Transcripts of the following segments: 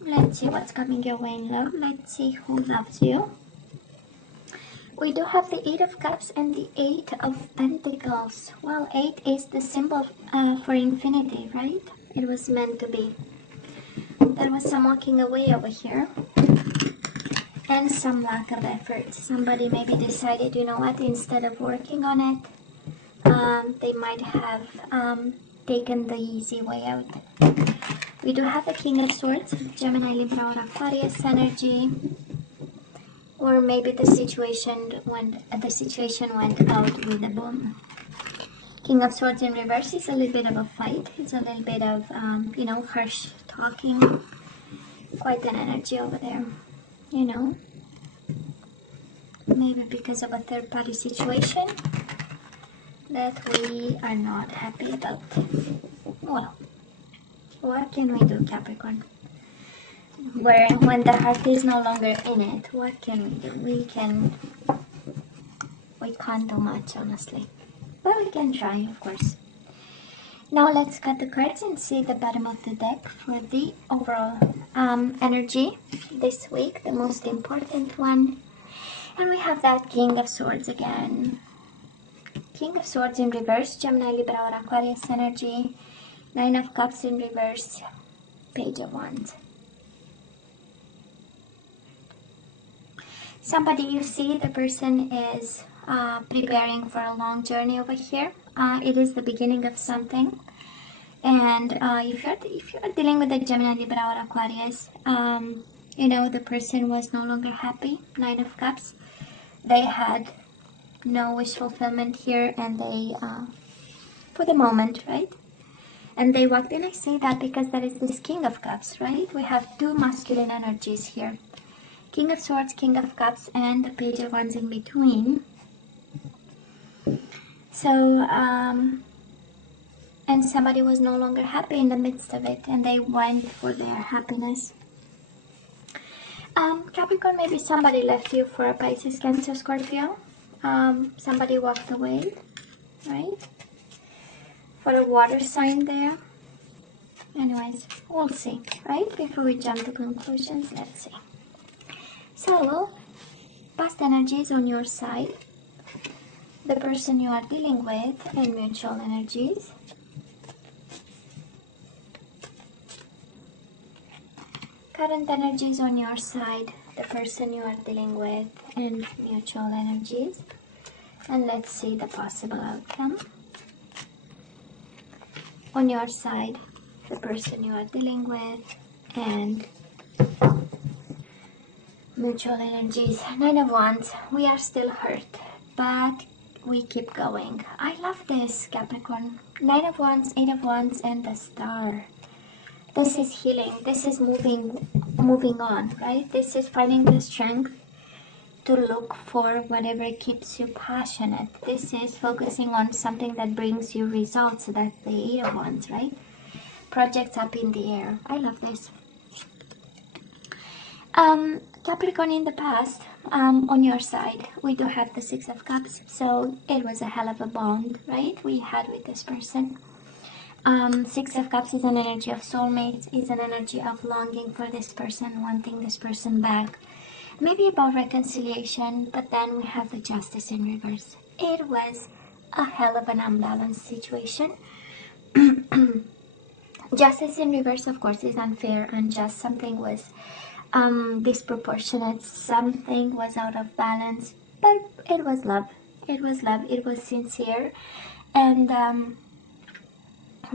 Let's see what's coming your way in love. Let's see who loves you. We do have the Eight of Cups and the Eight of Pentacles. Well, 8 is the symbol for infinity, right? It was meant to be. There was some walking away over here. And some lack of effort. Somebody maybe decided, you know what, instead of working on it, they might have taken the easy way out. We do have the King of Swords, Gemini, Libra, or Aquarius energy. Or maybe the situation went out with a boom. King of Swords in reverse is a little bit of a fight. It's a little bit of, you know, harsh talking. Quite an energy over there, you know. Maybe because of a third-party situation that we are not happy about. Well, what can we do, Capricorn? When the heart is no longer in it, what can we do? We can't do much, honestly. But we can try, of course. Now let's cut the cards and see the bottom of the deck for the overall energy this week, the most important one. And we have that King of Swords again. King of Swords in reverse, Gemini, Libra, or Aquarius energy. Nine of Cups in reverse, Page of Wands. Somebody you see, the person is preparing for a long journey over here. It is the beginning of something. And if you're dealing with a Gemini, Libra, or Aquarius, you know, the person was no longer happy. Nine of Cups. They had no wish fulfillment here, and they, for the moment, right? And they walked in. I say that because that is this King of Cups, right? We have two masculine energies here. King of Swords, King of Cups, and the Page of Wands in between. So, and somebody was no longer happy in the midst of it, and they went for their happiness. Capricorn, maybe somebody left you for a Pisces, Cancer, Scorpio. Somebody walked away, right? For a water sign there. Anyways, we'll see, right? Before we jump to conclusions, let's see. So, past energies on your side, the person you are dealing with, and mutual energies. Current energies on your side, the person you are dealing with, and mutual energies. And let's see the possible outcome. On your side, the person you are dealing with, and mutual energies. Nine of Wands. We are still hurt, but we keep going. I love this, Capricorn. Nine of Wands, Eight of Wands, and the Star. This is healing. This is moving on, right? This is finding the strength to look for whatever keeps you passionate. This is focusing on something that brings you results. So that's the Eight of Wands, right? Projects up in the air. I love this. Capricorn, in the past, on your side, we do have the Six of Cups. So it was a hell of a bond, right? We had with this person. Six of Cups is an energy of soulmates, is an energy of longing for this person, wanting this person back. Maybe about reconciliation, but then we have the Justice in reverse. It was a hell of an unbalanced situation. Justice in reverse, of course, is unfair, unjust. Something was disproportionate, something was out of balance, but it was love. It was love, it was sincere, and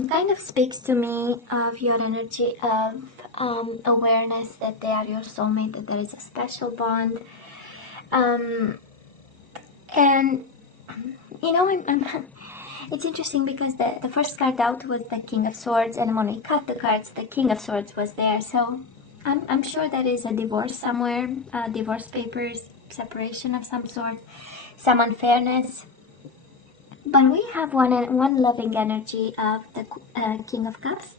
kind of speaks to me of your energy of awareness that they are your soulmate, that there is a special bond. And you know, it's interesting because the first card out was the King of Swords, and when we cut the cards, the King of Swords was there. So I'm sure there is a divorce somewhere, divorce papers, separation of some sort, some unfairness. But we have one loving energy of the King of Cups,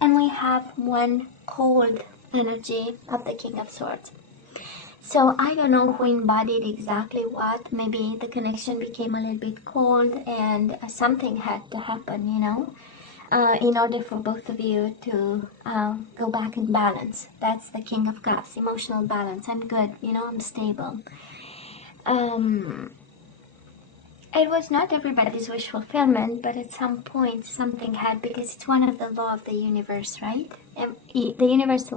and we have one cold energy of the King of Swords. So I don't know who embodied exactly what. Maybe the connection became a little bit cold, and something had to happen, you know. in order for both of you to go back in balance. That's the King of Cups, emotional balance. I'm good, you know, I'm stable. It was not everybody's wish fulfillment, but at some point something had, because it's one of the law of the universe, right? The universe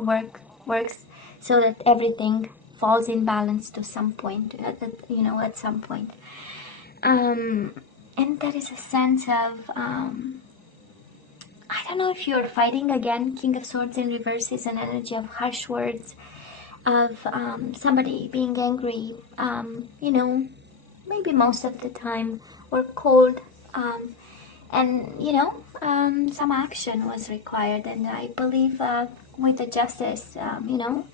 works so that everything falls in balance to some point, you know, at some point. And that is a sense of, I don't know if you're fighting again. King of Swords in reverse is an energy of harsh words, of somebody being angry, you know, maybe most of the time, or cold, and you know, some action was required. And I believe with the justice, you know,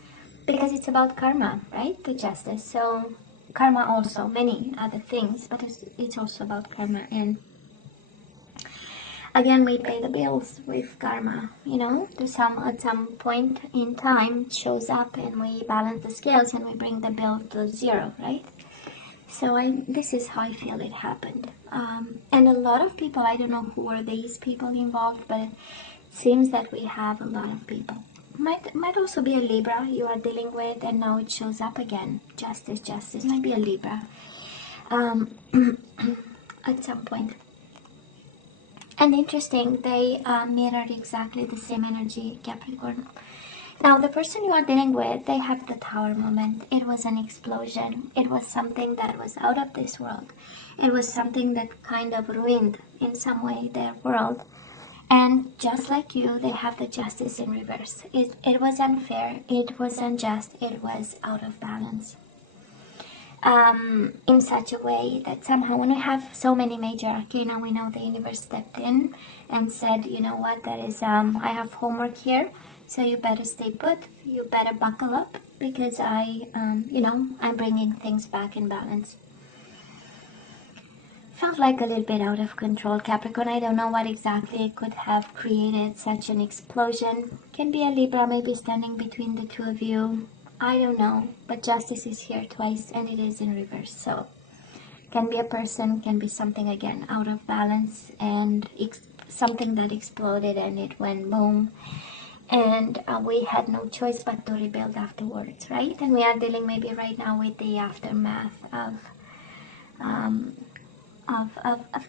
because it's about karma, right? The justice. So karma also many other things, but it's also about karma. And again, we pay the bills with karma, you know, at some point in time it shows up, and we balance the scales and we bring the bill to zero, right? So this is how I feel it happened. And a lot of people, I don't know who are these people involved, but it seems that we have a lot of people. Might also be a Libra you are dealing with, and now it shows up again. Justice, might be a Libra at some point. And interesting, they mirrored exactly the same energy, Capricorn. Now, the person you are dealing with, they have the Tower moment. It was an explosion. It was something that was out of this world. It was something that kind of ruined, in some way, their world. And just like you, they have the Justice in reverse. It was unfair. It was unjust. It was out of balance. In such a way that somehow, when we have so many major arcana, we know the universe stepped in and said, you know what, that is, I have homework here. So you better stay put, you better buckle up, because you know, I'm bringing things back in balance. Felt like a little bit out of control, Capricorn. I don't know what exactly could have created such an explosion. Can be a Libra maybe standing between the two of you. I don't know, but justice is here twice, and it is in reverse. So can be a person, can be something, again, out of balance, and something that exploded and it went boom. And we had no choice but to rebuild afterwards, right? And we are dealing maybe right now with the aftermath of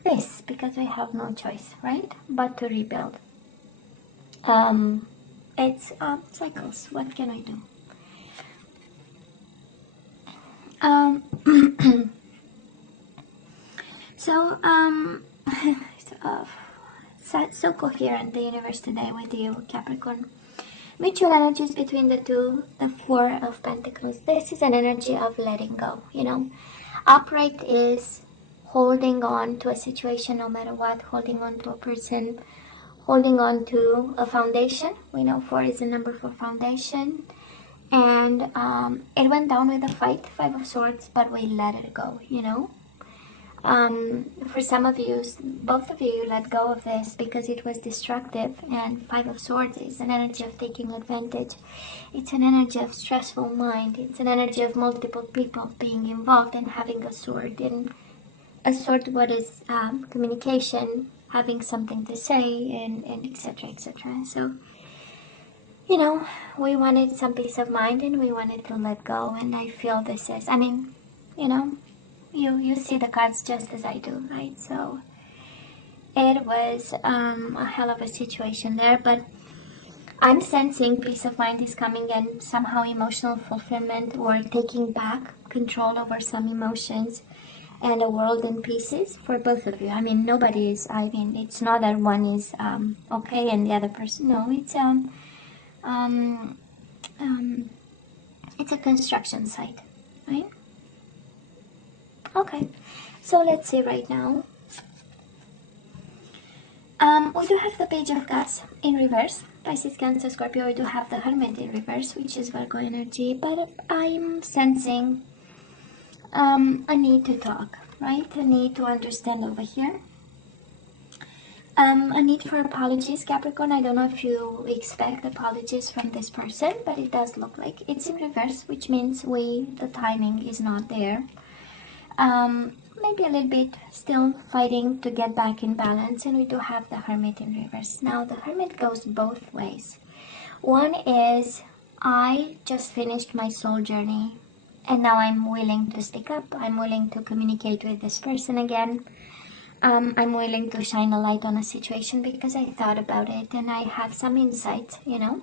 this, because we have no choice, right, but to rebuild. It's cycles. What can I do? So so coherent, the universe today with you, Capricorn. Mutual energies between the two, the Four of Pentacles. This is an energy of letting go, you know. Upright is holding on to a situation no matter what, holding on to a person, holding on to a foundation. We know 4 is the number for foundation. And it went down with a fight, 5 of Swords, but we let it go, you know. For some of you, both of you let go of this because it was destructive, and 5 of Swords is an energy of taking advantage. It's an energy of stressful mind. It's an energy of multiple people being involved and having a sword. And a sword, what is communication, having something to say, and etc, etc. So, you know, we wanted some peace of mind, and we wanted to let go. And I feel this is, I mean, you know, you see the cards just as I do, right? So it was a hell of a situation there, but I'm sensing peace of mind is coming, and somehow emotional fulfillment, or taking back control over some emotions, and a world in pieces for both of you. I mean, nobody is, I mean, it's not that one is okay and the other person, no, it's a construction site, right? Okay, so let's see right now. We do have the Page of Cups in reverse, Pisces, Cancer, Scorpio. We do have the Hermit in reverse, which is Virgo energy, but I'm sensing a need to talk, right? A need to understand over here. A need for apologies, Capricorn. I don't know if you expect apologies from this person, but it does look like it's in reverse, which means the timing is not there. maybe a little bit still fighting to get back in balance. And we do have the Hermit in reverse. Now the Hermit goes both ways. One is, I just finished my soul journey and now I'm willing to speak up. I'm willing to communicate with this person again. I'm willing to shine a light on a situation because I thought about it and I have some insight, you know.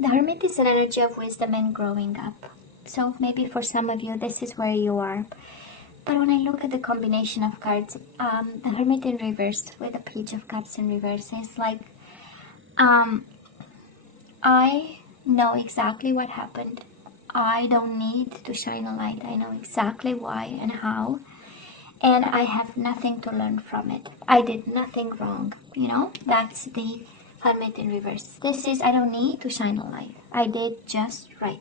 The Hermit is an energy of wisdom and growing up. So maybe for some of you, this is where you are. But when I look at the combination of cards, the Hermit in reverse with the Page of Cups in reverse is like, I know exactly what happened. I don't need to shine a light. I know exactly why and how. And I have nothing to learn from it. I did nothing wrong. You know, that's the Hermit in reverse. This is, I don't need to shine a light. I did just right.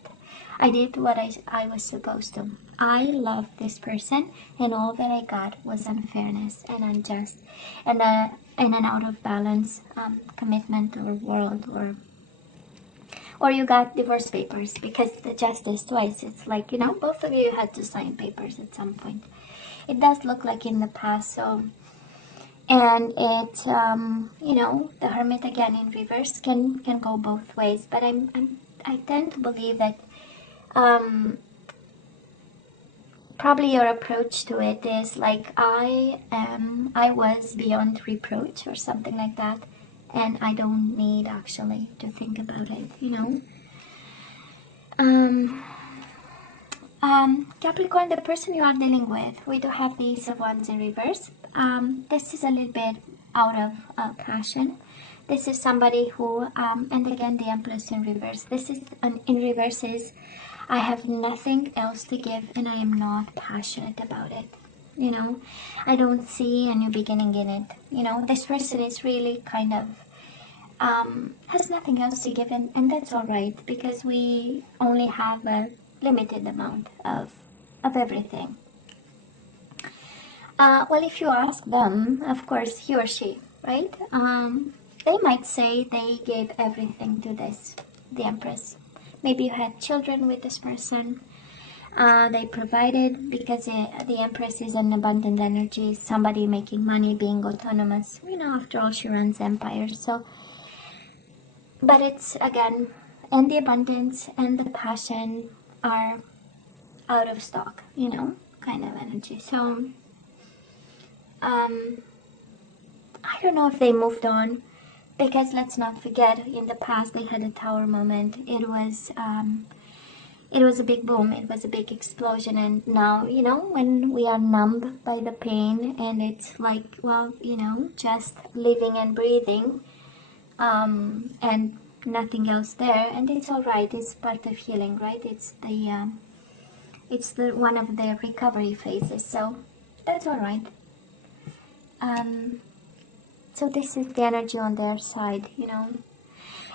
I did what I was supposed to. I love this person and all that I got was unfairness and unjust and an out of balance commitment or world, or you got divorce papers because the justice twice. It's like, you know, both of you had to sign papers at some point. It does look like in the past. So, and it, you know, the Hermit again in reverse can go both ways. But I tend to believe that probably your approach to it is like, I was beyond reproach or something like that, and I don't need actually to think about it, you know. Capricorn, the person you are dealing with, we do have the Ace of Wands in reverse. This is a little bit out of passion. This is somebody who, and again the Empress in reverse. This is, in reverse is, I have nothing else to give and I am not passionate about it. You know, I don't see a new beginning in it. You know, this person is really kind of, has nothing else to give, and that's all right, because we only have a limited amount of everything. Well, if you ask them, of course, he or she, right? They might say they gave everything to the Empress. Maybe you had children with this person. They provided, because the Empress is an abundant energy, somebody making money, being autonomous. You know, after all, she runs empires. So, but it's, again, and the abundance and the passion are out of stock, you know, kind of energy. So, I don't know if they moved on, because let's not forget, in the past they had a tower moment. It was a big boom, it was a big explosion, and now, you know, when we are numbed by the pain and it's like, well, you know, just living and breathing, and nothing else there, and it's all right, it's part of healing, right? It's the one of the recovery phases, so that's all right. So this is the energy on their side, you know.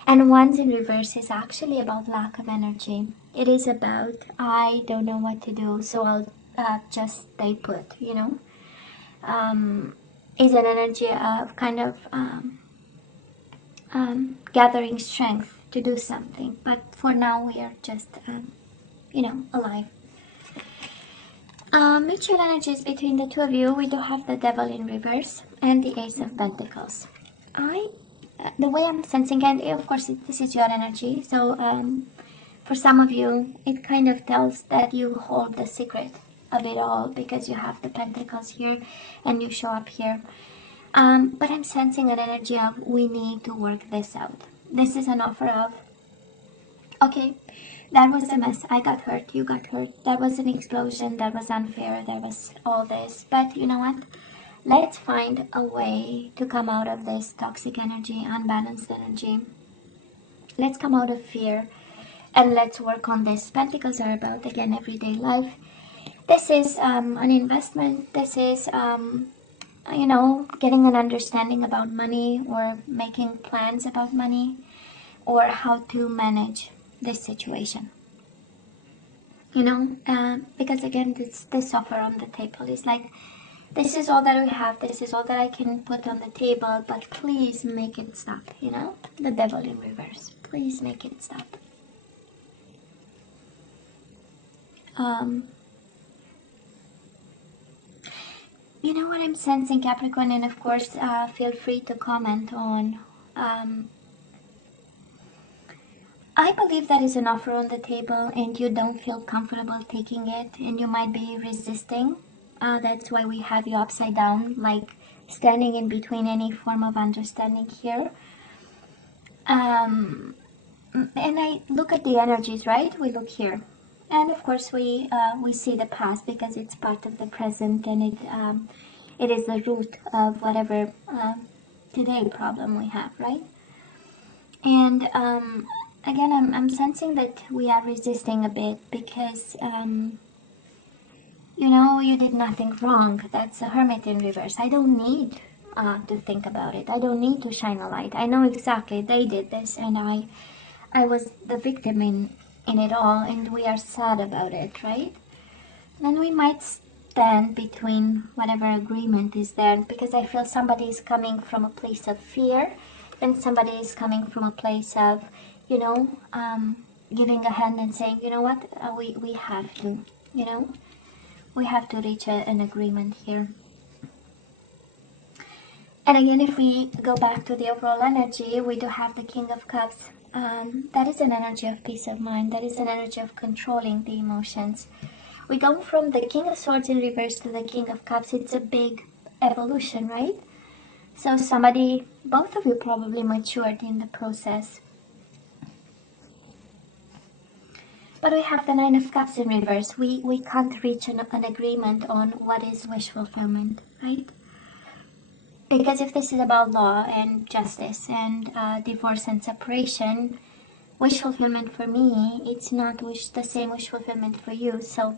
And Wands in reverse is actually about lack of energy. It is about, I don't know what to do, so I'll just stay put, you know. Is an energy of kind of gathering strength to do something. But for now, we are just, you know, alive. Mutual energies between the two of you, we do have the Devil in reverse and the Ace of Pentacles. The way I'm sensing, and of course this is your energy, so for some of you it kind of tells that you hold the secret of it all, because you have the Pentacles here and you show up here. But I'm sensing an energy of, we need to work this out. This is an offer of, okay, that was a mess, I got hurt, you got hurt, that was an explosion, that was unfair, there was all this, but you know what? Let's find a way to come out of this toxic energy, unbalanced energy. Let's come out of fear and let's work on this. Pentacles are about, again, everyday life. This is an investment. This is, you know, getting an understanding about money, or making plans about money, or how to manage this situation. You know, because again, this offer on the table is like, this is all that we have, this is all that I can put on the table, but please make it stop, you know? The Devil in reverse. Please make it stop. You know what I'm sensing, Capricorn, and of course, feel free to comment on. I believe there is an offer on the table and you don't feel comfortable taking it and you might be resisting. That's why we have you upside down, like standing in between any form of understanding here. And I look at the energies, right? We look here. And of course we see the past because it's part of the present, and it is the root of whatever today problem we have, right? And again, I'm sensing that we are resisting a bit because, you know, you did nothing wrong. That's a Hermit in reverse. I don't need to think about it. I don't need to shine a light. I know exactly they did this, and I was the victim in it all, and we are sad about it, right? And we might stand between whatever agreement is there, because I feel somebody is coming from a place of fear, and somebody is coming from a place of, you know, giving a hand and saying, you know what, we have to, you know, we have to reach an agreement here. And again, if we go back to the overall energy, we do have the King of Cups. That is an energy of peace of mind. That is an energy of controlling the emotions. We go from the King of Swords in reverse to the King of Cups. It's a big evolution, right? So somebody, both of you probably matured in the process. But we have the Nine of Cups in reverse. We can't reach an agreement on what is wish fulfillment, right? Because if this is about law and justice and divorce and separation, wish fulfillment for me, it's not the same wish fulfillment for you. So,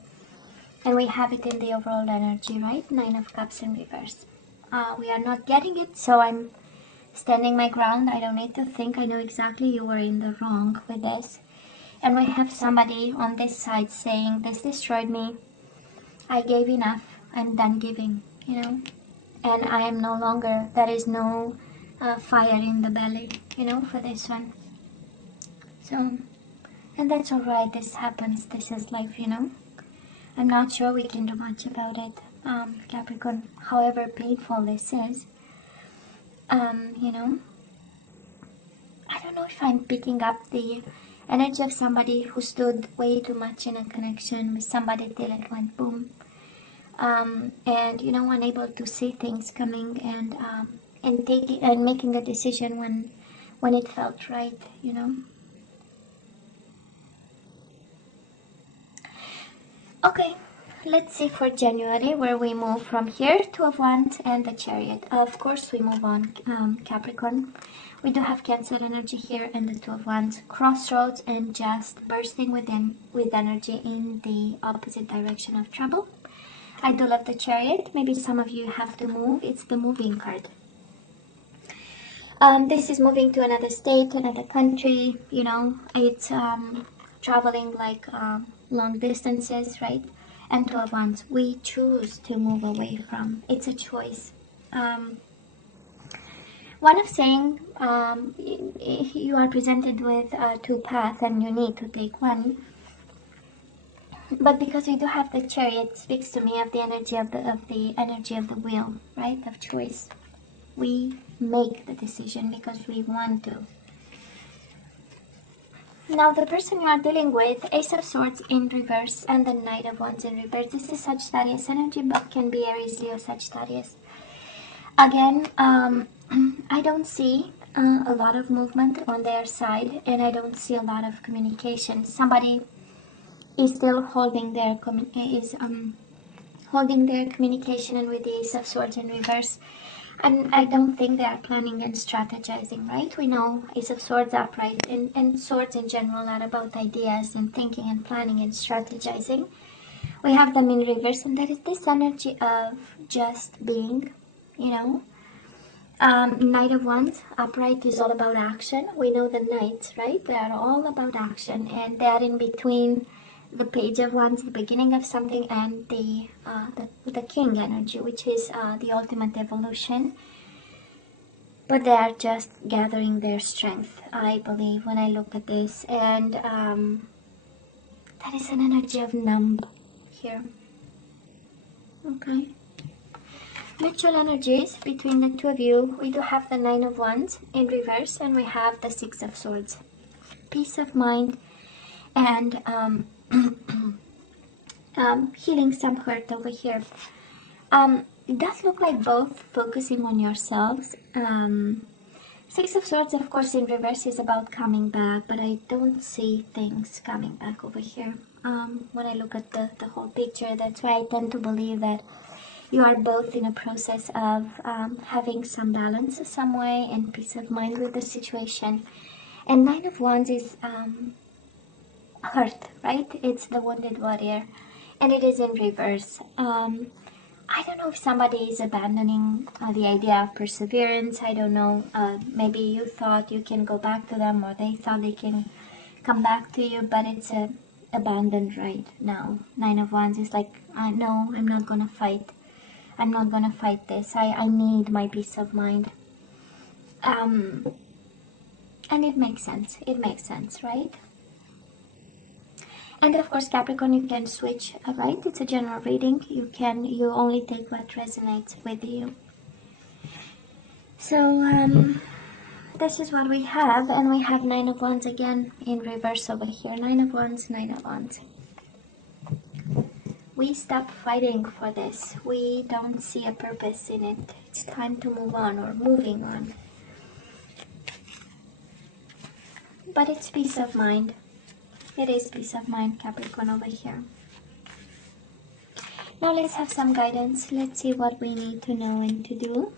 and we have it in the overall energy, right? Nine of Cups in reverse. We are not getting it, so I'm standing my ground. I don't need to think. I know exactly you were in the wrong with this. And we have somebody on this side saying, this destroyed me. I gave enough. I'm done giving, you know. And I am no longer, there is no fire in the belly, you know, for this one. So, and that's alright. This happens. This is life, you know. I'm not sure we can do much about it, Capricorn, however painful this is. You know, I don't know if I'm picking up the energy of somebody who stood way too much in a connection with somebody till it went boom. And you know, unable to see things coming and taking and making a decision when it felt right, you know. Okay, let's see for January where we move from here. Two of Wands and the Chariot. Of course, we move on, Capricorn. We do have Cancer energy here and the Two of Wands. Crossroads and just bursting within with energy in the opposite direction of trouble. I do love the Chariot. Maybe some of you have to move. It's the moving card. This is moving to another state, another country. You know, it's traveling like long distances, right? And Two of Wands, we choose to move away from. It's a choice. One of saying you are presented with two paths and you need to take one. But because we do have the Chariot, it speaks to me of the energy of the energy of the will, right? Of choice. We make the decision because we want to. Now the person you are dealing with, Ace of Swords in reverse and the Knight of Wands in reverse. This is Sagittarius energy, but can be Aries, Leo, Sagittarius. Again, I don't see a lot of movement on their side, and I don't see a lot of communication. Somebody is still holding their holding their communication, and with the Ace of Swords in reverse. And I don't think they are planning and strategizing, right? We know Ace of Swords upright and swords in general are about ideas and thinking and planning and strategizing. We have them in reverse, and that is this energy of just being, you know. Knight of Wands upright is all about action. We know the Knights, right? They are all about action, and they are in between the Page of Wands, the beginning of something, and the King energy, which is the ultimate evolution. But they are just gathering their strength, I believe, when I look at this. And that is an energy of numb here. Okay. Mutual energies between the two of you. We do have the Nine of Wands in reverse, and we have the Six of Swords. Peace of mind and healing some hurt over here. It does look like both focusing on yourselves. Six of Swords, of course, in reverse is about coming back, but I don't see things coming back over here. When I look at the whole picture, that's why I tend to believe that you are both in a process of having some balance some way and peace of mind with the situation. And Nine of Wands is hurt, right? It's the wounded warrior, and it is in reverse. I don't know if somebody is abandoning the idea of perseverance. I don't know. Maybe you thought you can go back to them, or they thought they can come back to you, but it's abandoned right now. Nine of Wands is like, no, I'm not gonna fight. I'm not gonna fight this. I need my peace of mind. And it makes sense. It makes sense, right? And of course, Capricorn, you can switch, right? It's a general reading. You only take what resonates with you. So, this is what we have, and we have Nine of Wands again in reverse over here. Nine of Wands, Nine of Wands. We stop fighting for this. We don't see a purpose in it. It's time to move on, or moving on. But it's peace of mind. It is peace of mind, Capricorn, over here. Now let's have some guidance. Let's see what we need to know and to do.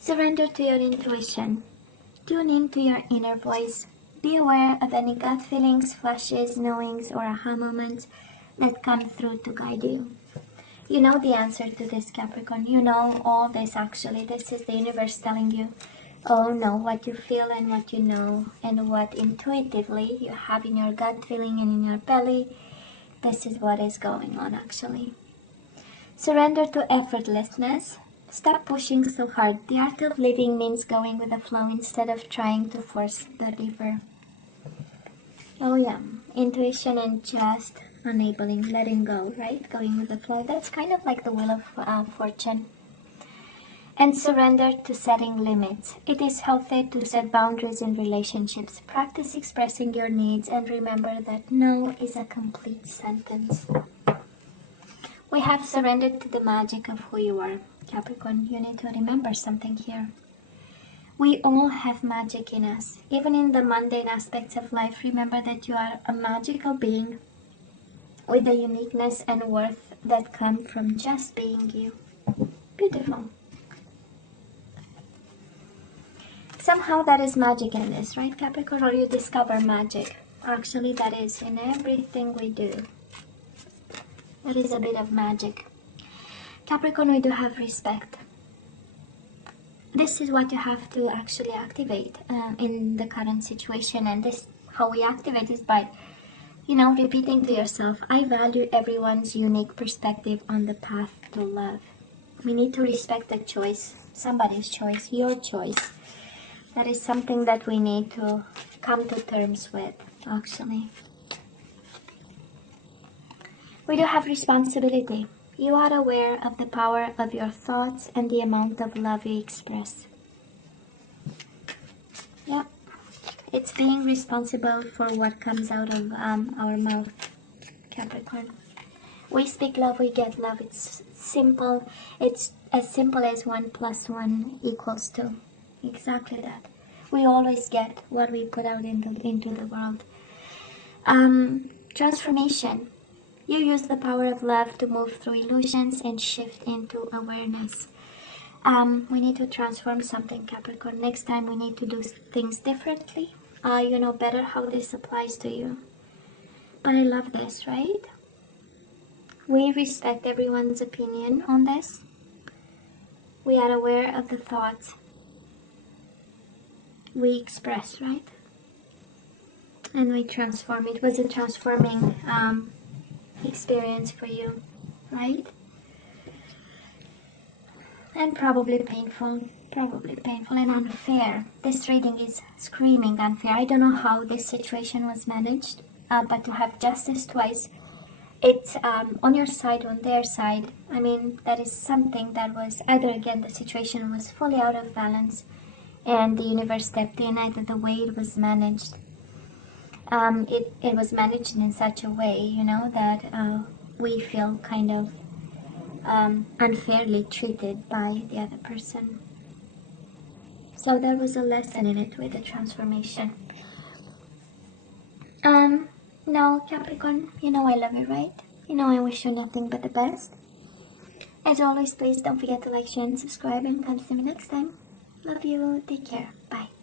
Surrender to your intuition. Tune into your inner voice. Be aware of any gut feelings, flashes, knowings, or aha moments that come through to guide you. You know the answer to this, Capricorn. You know all this actually. This is the universe telling you, oh no, what you feel and what you know and what intuitively you have in your gut feeling and in your belly. This is what is going on actually. Surrender to effortlessness. Stop pushing so hard. The art of living means going with the flow instead of trying to force the river. Oh yeah, intuition and just enabling, letting go, right? Going with the flow. That's kind of like the wheel of fortune. And surrender to setting limits. It is healthy to set boundaries in relationships. Practice expressing your needs and remember that no is a complete sentence. We have surrendered to the magic of who you are. Capricorn, you need to remember something here. We all have magic in us. Even in the mundane aspects of life, remember that you are a magical being with a uniqueness and worth that come from just being you. Beautiful. Somehow that is magic in this, right, Capricorn? Or you discover magic. Actually, that is in everything we do. There is a bit of magic. Capricorn, we do have respect. This is what you have to actually activate in the current situation. And this, how we activate is by, repeating to yourself, I value everyone's unique perspective on the path to love. We need to respect the choice, somebody's choice, your choice. That is something that we need to come to terms with, actually. We do have responsibility. You are aware of the power of your thoughts and the amount of love you express. Yeah, it's being responsible for what comes out of our mouth, Capricorn. We speak love, we get love. It's simple. It's as simple as 1 + 1 = 2. Exactly that. We always get what we put out into the world. Transformation. You use the power of love to move through illusions and shift into awareness. We need to transform something, Capricorn. Next time we need to do things differently. You know better how this applies to you. But I love this, right? We respect everyone's opinion on this. We are aware of the thoughts we express, right? And we transform. It was a transforming experience for you, right? And probably painful and unfair. This reading is screaming unfair. I don't know how this situation was managed, but to have justice twice, it's on your side, on their side. I mean, that is something that was either, again, the situation was fully out of balance and the universe stepped in, either the way it was managed. It was managed in such a way, you know, that we feel kind of unfairly treated by the other person. So there was a lesson in it with the transformation. Now, Capricorn, you know I love you, right? You know I wish you nothing but the best. As always, please don't forget to like, share, and subscribe, and come see me next time. Love you. Take care. Bye.